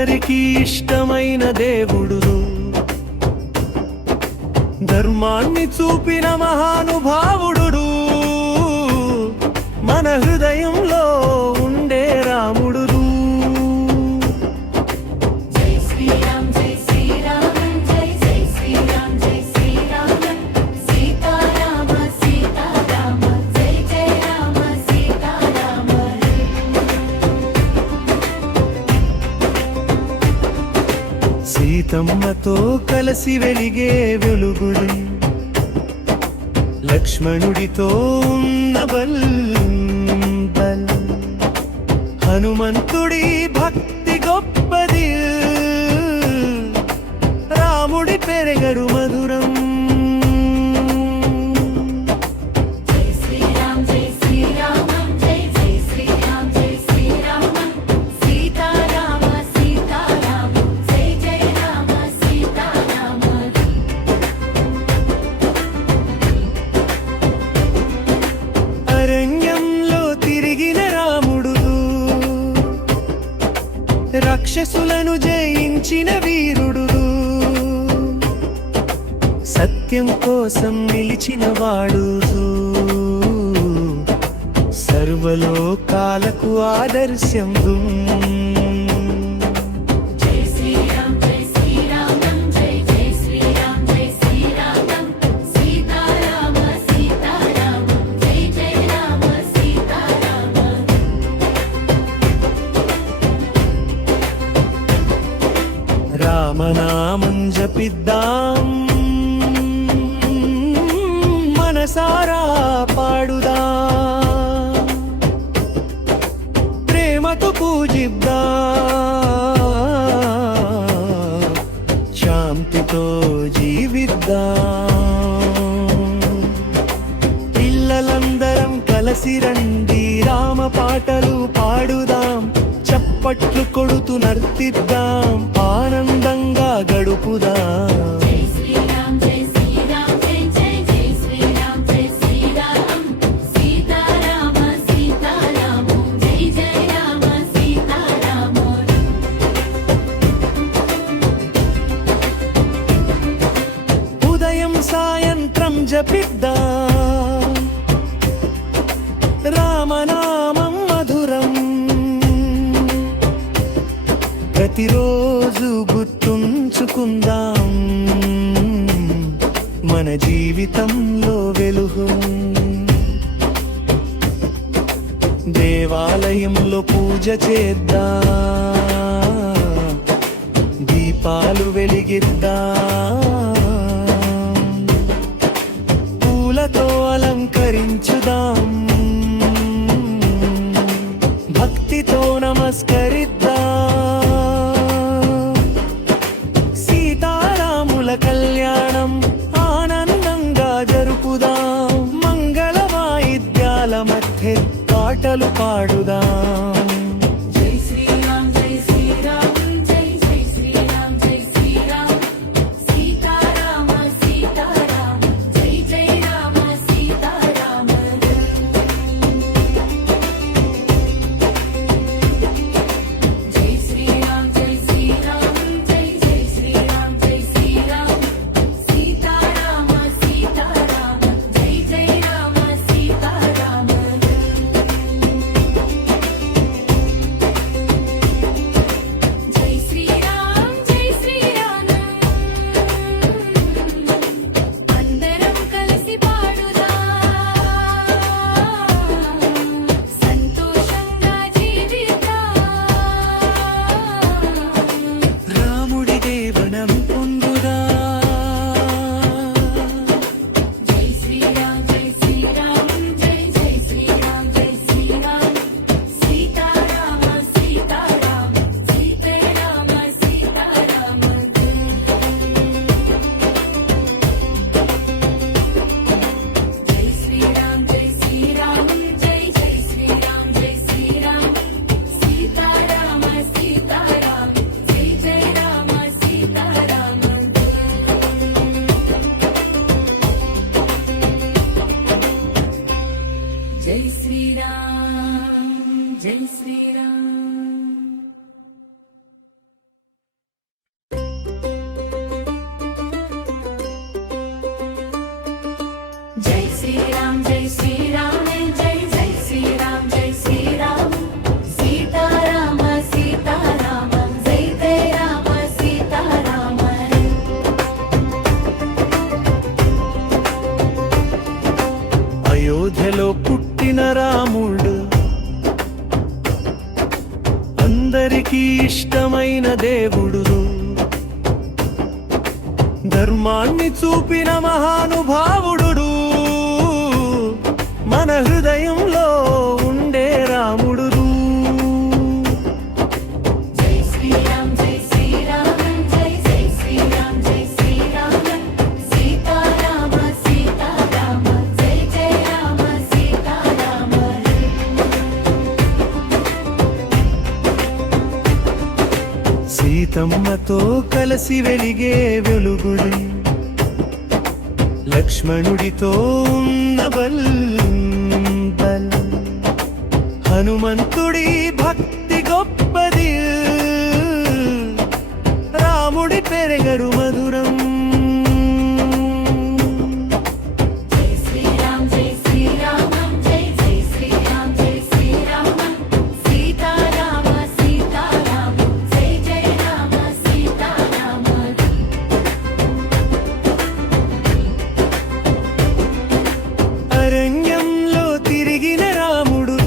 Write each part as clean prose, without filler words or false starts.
అందరికీ ఇష్టమైన దేవుడు, ధర్మాన్ని చూపిన మహానుభావుడు, మన హృదయంలో ఉండే రాముడు. జై శ్రీరామ్ జై శ్రీరామ్ జై జై శ్రీరామ్ జై శ్రీరామ్ సీతారామ సీతారామ జై జై రామ సీతారామ. సీతమ్మతో కలిసి వెలిగే వెలుగుడు, లక్ష్మణుడితో ఉన్న బల్ హనుమంతుడి భక్తి గొప్పది, రాముడి పెరగడు మధురం. జై శ్రీరామ్ జై శ్రీరామ్ జై జై శ్రీరామ్ జై శ్రీరామ్ సీతారామ సీతారామ జై జై రామ సీతారామ. అరణ్యంలో తిరిగిన రాముడు, రాక్షసులను జయించిన వీరుడు, సత్యం కోసం నిలిచిన వాడు, సర్వలోకాలకు ఆదర్శం. జై శ్రీరామ్ జై శ్రీరామ్ జై జై శ్రీరామ్ జై శ్రీరామ్ సీతారామ సీతారామ జై జై రామ సీతారామ. రామనామం జపిద్దాం, మనసారా పాడుదాం, ప్రేమతో పూజిద్దాం, శాంతితో జీవిద్దాం. పిల్లలందరం కలిసి రండి, రామ పాటలు పాడుదాం, చప్పట్లు కొడుతూ నర్తిద్దాం, ఆనందంగా గడుపుదాం. జై శ్రీరామ్ జై శ్రీరామ్ జై జై జై శ్రీరామ్ జై శ్రీరామ్ సీతారామ సీతారామ జై జై రామ సీతారామ. ఉదయం సాయంత్రం జపిద్దాం, రామనామం మధురం, ప్రతిరోజు గుర్తుంచుకుందాం, మన జీవితంలో వెలుగు. దేవాలయంలో పూజ చేద్దాం, దీపాలు వెలిగిద్దాం, పూలతో అలంకరించుదాం, భక్తితో నమస్కరిద్దాం. సీతారాముల కళ్యాణం ఆనందంగా జరుపుదాం, మంగళ వాయిద్యాల మధ్య పాటలు పాడుదాం. జై శ్రీరామ్ జై శ్రీరామ్ జై జై శ్రీరామ్ జై శ్రీరామ్ సీతారామ సీతారామ జై జై రామ సీతారామ. అందరికీ ఇష్టమైన దేవుడు, ధర్మాన్ని చూపిన మహానుభావుడు, మన హృదయంలో ఉండే రాముడు. జై శ్రీరామ్ జై శ్రీరామ్ జై జై శ్రీరామ్ జై శ్రీరామ్ సీతారామ సీతారామ జై జయ రామ సీతారామ. సీతమ్మతో కలిసి వెలిగే వెలుగుడు, లక్ష్మణుడితో ఉన్న బల్, హనుమంతుడి భక్తి గొప్పది, రాముడి పెరగడు మధురం. జై శ్రీరామ్ జై శ్రీరామ్ జై జై శ్రీరామ్ జై శ్రీరామ్ సీతారామ సీతారామ జై జయ రామ సీతారామ. అరణ్యంలో తిరిగిన రాముడు,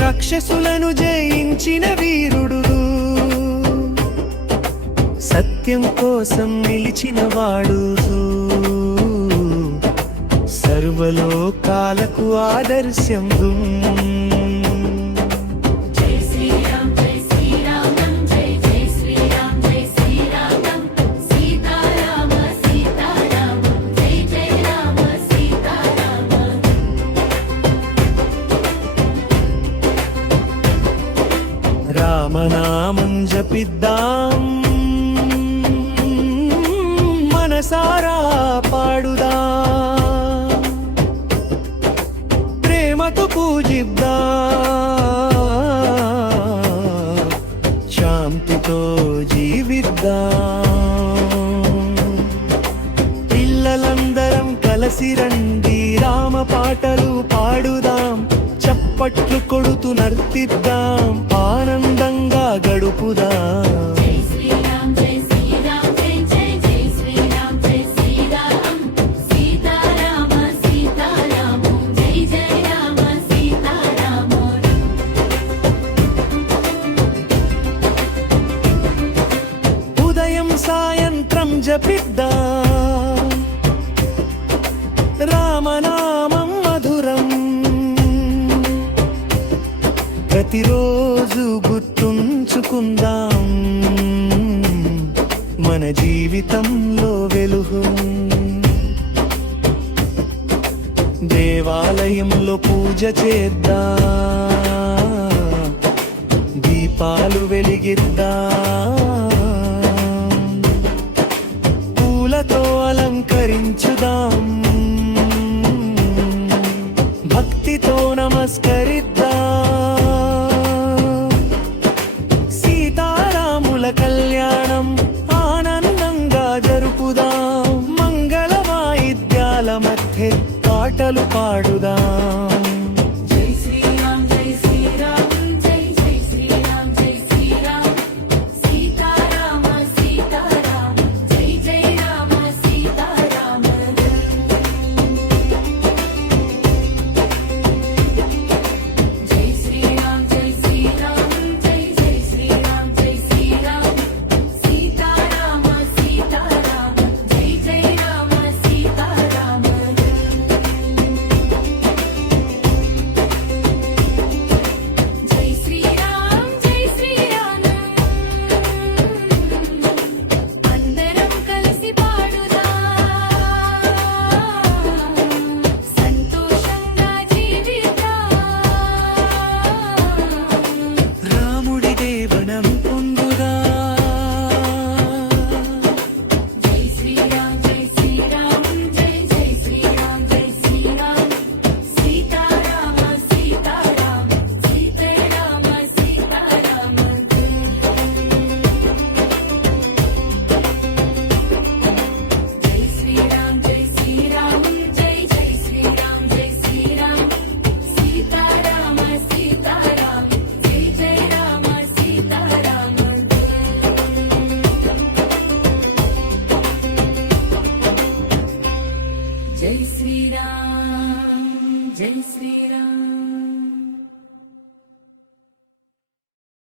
రాక్షసులను జయించిన వీరుడు, సత్యం కోసం నిలిచిన వాడు, సర్వలోకాలకు ఆదర్శం. జై శ్రీరామ్ జై శ్రీరామ్ జై జై శ్రీరామ్ జై శ్రీరామ్ సీతారామ సీతారామ జై జయ రామ సీతారామ. రామనామం జపిద్దాం, మనసారా పాడుదాం, ప్రేమతో పూజిద్దాం, శాంతితో జీవిద్దాం. పిల్లలందరం కలిసి రండి, రామ పాటలు పాడుదాం, చప్పట్లు కొడుతూ నర్తిద్దాం, ఆనందంగా గడుపుదాం. జై శ్రీరామ్ జై శ్రీరామ్ జై జై జై శ్రీరామ్ జై శ్రీరామ్ సీతారామ సీతారామ జై జయ రామ సీతారామ. ఉదయం సాయంత్రం జపిద్దాం, రామనామం మధురం, ప్రతిరోజు గుర్తుంచుకుందాం, మన జీవితంలో వెలుగు. దేవాలయంలో పూజ చేద్దాం, దీపాలు వెలిగిద్దాం,